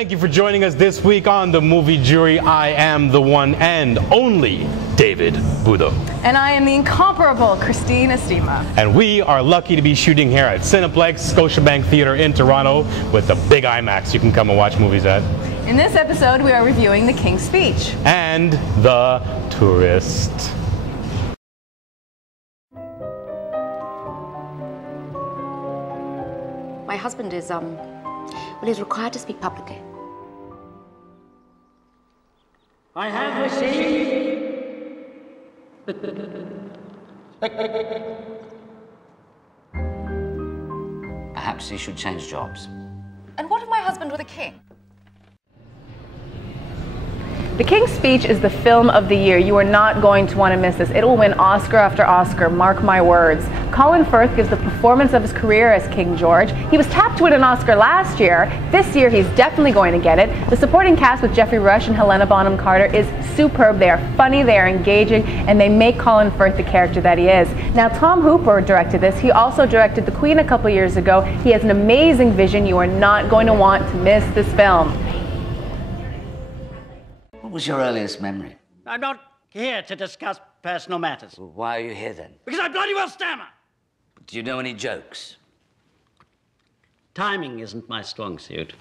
Thank you for joining us this week on The Movie Jury. I am the one and only David Budo. And I am the incomparable Christine Estima. And we are lucky to be shooting here at Cineplex Scotiabank Theatre in Toronto with the big IMAX you can come and watch movies at. In this episode, we are reviewing The King's Speech. And The Tourist. My husband is, he's required to speak publicly. I have received... Perhaps he should change jobs. And what of my husband with a king? The King's Speech is the film of the year. You are not going to want to miss this. It will win Oscar after Oscar, mark my words. Colin Firth gives the performance of his career as King George. He was tapped to win an Oscar last year. This year he's definitely going to get it. The supporting cast with Geoffrey Rush and Helena Bonham Carter is superb. They are funny, they are engaging, and they make Colin Firth the character that he is. Now, Tom Hooper directed this. He also directed The Queen a couple years ago. He has an amazing vision. You are not going to want to miss this film. What was your earliest memory? I'm not here to discuss personal matters. Well, why are you here then? Because I bloody well stammer. Do you know any jokes? Timing isn't my strong suit.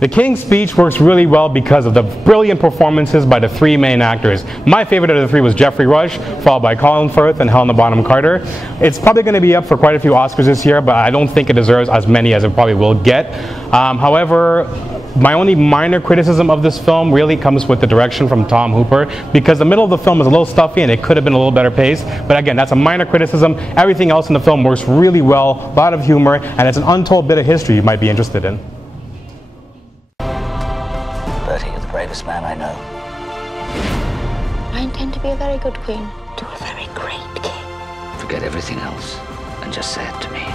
The King's Speech works really well because of the brilliant performances by the three main actors. My favorite of the three was Geoffrey Rush, followed by Colin Firth and Helena Bonham Carter. It's probably going to be up for quite a few Oscars this year, but I don't think it deserves as many as it probably will get. However, my only minor criticism of this film really comes with the direction from Tom Hooper, because the middle of the film is a little stuffy and it could have been a little better paced. But again, that's a minor criticism. Everything else in the film works really well, a lot of humor, and it's an untold bit of history you might be interested in. Bertie, you're the bravest man I know. I intend to be a very good queen to a very great king. Forget everything else and just say it to me.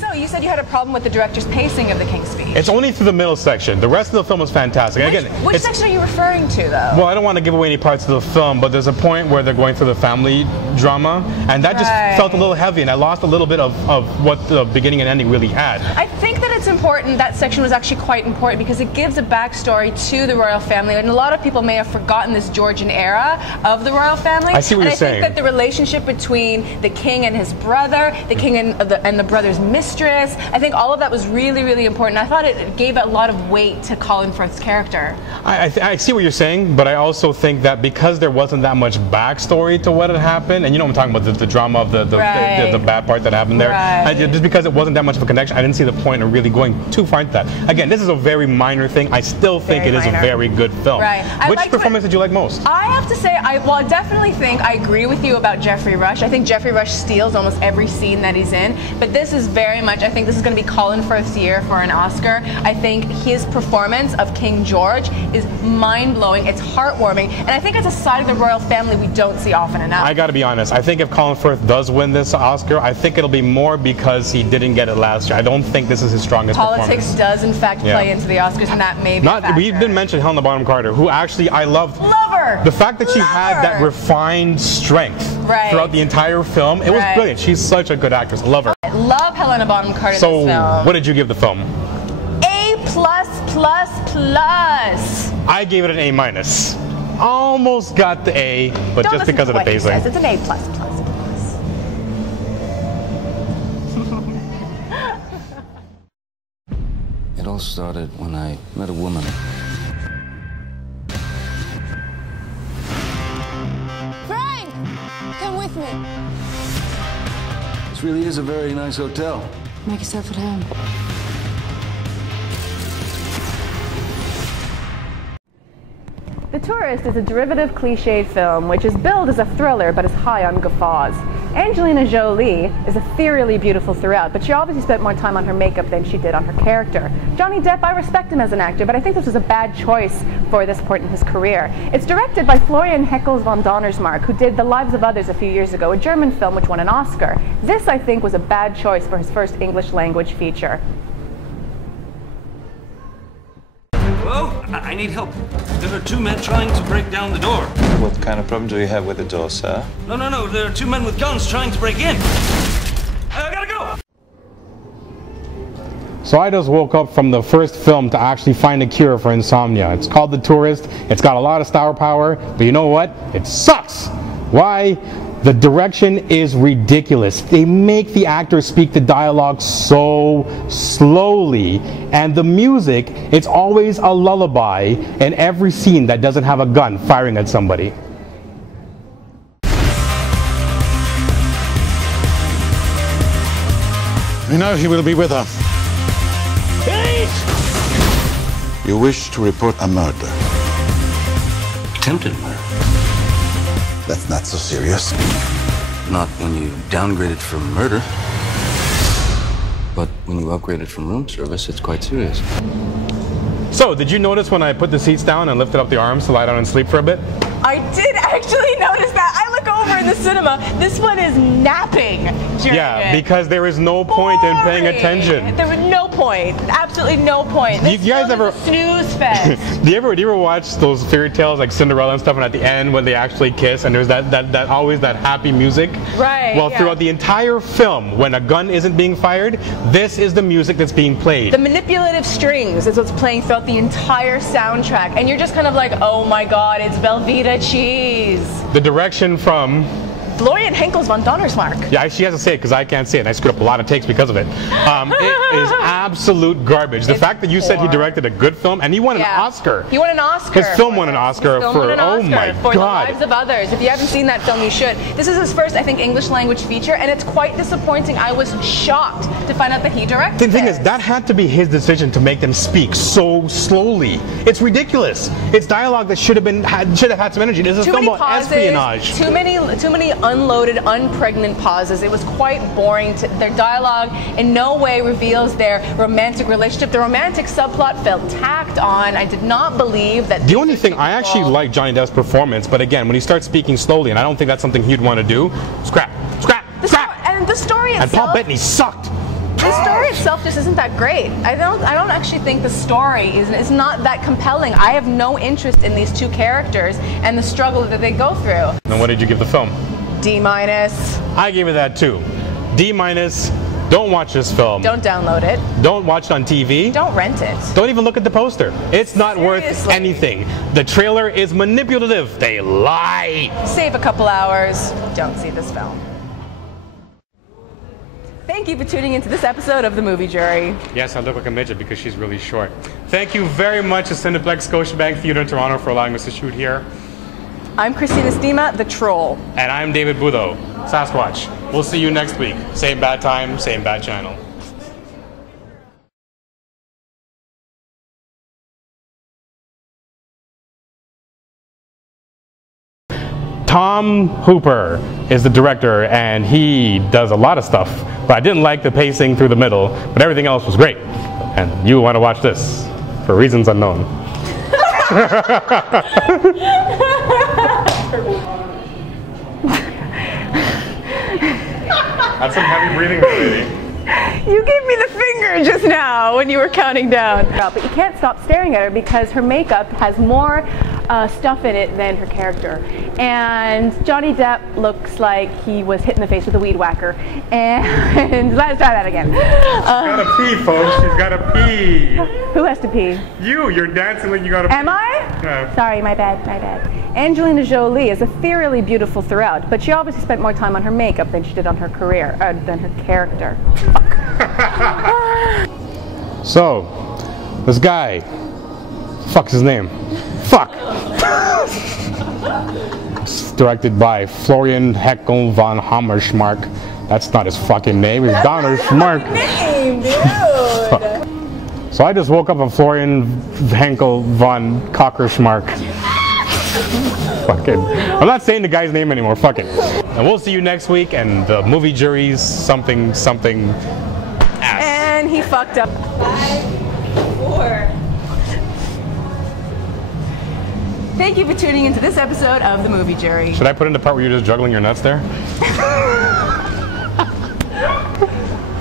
So, you said you had a problem with the director's pacing of The King's Speech. It's only through the middle section. The rest of the film is fantastic. Which section are you referring to, though? Well, I don't want to give away any parts of the film, but there's a point where they're going through the family drama, and that just felt a little heavy, and I lost a little bit of what the beginning and ending really had. I think that it's important, that section was actually quite important because it gives a backstory to the royal family, and a lot of people may have forgotten this Georgian era of the royal family. I see what you're saying. I think that the relationship between the king and his brother, the king and the brother's mistress, I think all of that was really, really important. I thought it gave a lot of weight to Colin Firth's character. I see what you're saying, but I also think that because there wasn't that much backstory to what had happened, and you know what I'm talking about, the drama of the bad part that happened there, just because it wasn't that much of a connection, I didn't see the point of really going too far into that. Again, this is a very minor thing. I still think it is a very good film. Which performance did you like most? I have to say, I definitely think I agree with you about Geoffrey Rush. I think Geoffrey Rush steals almost every scene that he's in, but this is very much, I think this is going to be Colin Firth's year for an Oscar. I think his performance of King George is mind-blowing. It's heartwarming, and I think it's a side of the royal family we don't see often enough. I gotta be honest, I think if Colin Firth does win this Oscar, I think it'll be more because he didn't get it last year. I don't think this is his strongest performance. Politics does in fact play into the Oscars, and that may be a factor. We didn't mention Helena Bonham Carter, who actually I loved. Love her! The fact that she had that refined strength throughout the entire film, it was brilliant. She's such a good actress. Love her. I love Helena Bonham Carter in this film. So, what did you give the film? A++++. I gave it an A-. Almost got the A, but just because of the pacing. It's an A++++. It all started when I met a woman. Frank! Come with me. This really is a very nice hotel. Make yourself at home. The Tourist is a derivative cliched film which is billed as a thriller but is high on guffaws. Angelina Jolie is ethereally beautiful throughout, but she obviously spent more time on her makeup than she did on her character. Johnny Depp, I respect him as an actor, but I think this was a bad choice for this point in his career. It's directed by Florian Heckles von Donnersmarck, who did The Lives of Others a few years ago, a German film which won an Oscar. This, I think, was a bad choice for his first English language feature. Hello? I need help. There are two men trying to break down the door. What kind of problem do you have with the door, sir? No. There are two men with guns trying to break in. I gotta go! So I just woke up from the first film to actually find a cure for insomnia. It's called The Tourist. It's got a lot of star power, but you know what? It sucks! Why? The direction is ridiculous. They make the actors speak the dialogue so slowly, and the music, it's always a lullaby in every scene that doesn't have a gun firing at somebody. We know he will be with her. You wish to report a murder. Attempted murder. That's not so serious. Not when you downgrade it from murder. But when you upgrade it from room service, it's quite serious. So, did you notice when I put the seats down and lifted up the arms to lie down and sleep for a bit? I did actually notice that. I look over in the cinema. This one is napping during Yeah, it. because there is no point in paying Boring. attention. There was no point. Absolutely no point. This You guys film ever is a snooze fest. do you ever watch those fairy tales like Cinderella and stuff, and at the end when they actually kiss and there's that always that happy music? Right, Well, yeah. throughout the entire film, when a gun isn't being fired, this is the music that's being played. The manipulative strings is what's playing throughout the entire soundtrack, and you're just kind of like, oh my god, it's Velveeta cheese. The direction from Florian Henkel's von Donnersmarck. yeah, she has to say it because I can't say it, and I screwed up a lot of takes because of it. It is absolute garbage. The fact that you said he directed a good film, and he won an Oscar. He won an Oscar. His film won an Oscar for, oh my for god. The Lives of Others. If you haven't seen that film, you should. This is his first, I think, English language feature, and it's quite disappointing. I was shocked to find out that he directed The thing this. is, that had to be his decision to make them speak so slowly. It's ridiculous. It's dialogue that should have had some energy. This is a Too film many about pauses, espionage. too many unloaded, unpregnant pauses. It was quite boring. Their dialogue in no way reveals their romantic relationship. The romantic subplot felt tacked on. I did not believe that. The only thing, I actually like Johnny Depp's performance, but again, when he starts speaking slowly, and I don't think that's something he'd want to do, scrap. And the story itself. And Paul Bettany sucked. The story itself just isn't that great. I don't actually think the story is not that compelling. I have no interest in these two characters and the struggle that they go through. Then what did you give the film? D-. I gave it that too. D-. Don't watch this film. Don't download it. Don't watch it on TV. Don't rent it. Don't even look at the poster. It's not worth Seriously. anything. The trailer is manipulative. They lie. Save a couple hours. Don't see this film. Thank you for tuning into this episode of The Movie Jury. Yes, I look like a midget because she's really short. Thank you very much to Cineplex Scotiabank Theatre in Toronto for allowing us to shoot here. I'm Christina Stima, the Troll. And I'm David Budo, Sasquatch. We'll see you next week. Same bad time, same bad channel. Tom Hooper is the director, and he does a lot of stuff. But I didn't like the pacing through the middle, but everything else was great. And you want to watch this for reasons unknown. That's some heavy breathing, lady. You gave me the finger just now when you were counting down. But you can't stop staring at her because her makeup has more stuff in it than her character. And Johnny Depp looks like he was hit in the face with a weed whacker. And let's try that again. She's gotta pee, folks. She's gotta pee. Who has to pee? You're dancing like you gotta pee. Am I? Yeah. Sorry, my bad. Angelina Jolie is ethereally beautiful throughout, but she obviously spent more time on her makeup than she did on her career, than her character. Fuck. So, this guy, fuck's his name? Fuck. It's directed by Florian Henkel von Hammerschmark. That's not his fucking name. It's Donnerschmark. Name, dude. So I just woke up on Florian Henkel von Cockerschmark. Fucking. I'm not saying the guy's name anymore. Fuck it. And we'll see you next week. And the movie jury's something ass. And he fucked up. 5, 4. Thank you for tuning into this episode of The Movie Jury. Should I put in the part where you're just juggling your nuts there?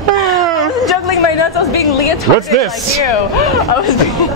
I wasn't juggling my nuts, I was being leotarded What's this? like you. I was being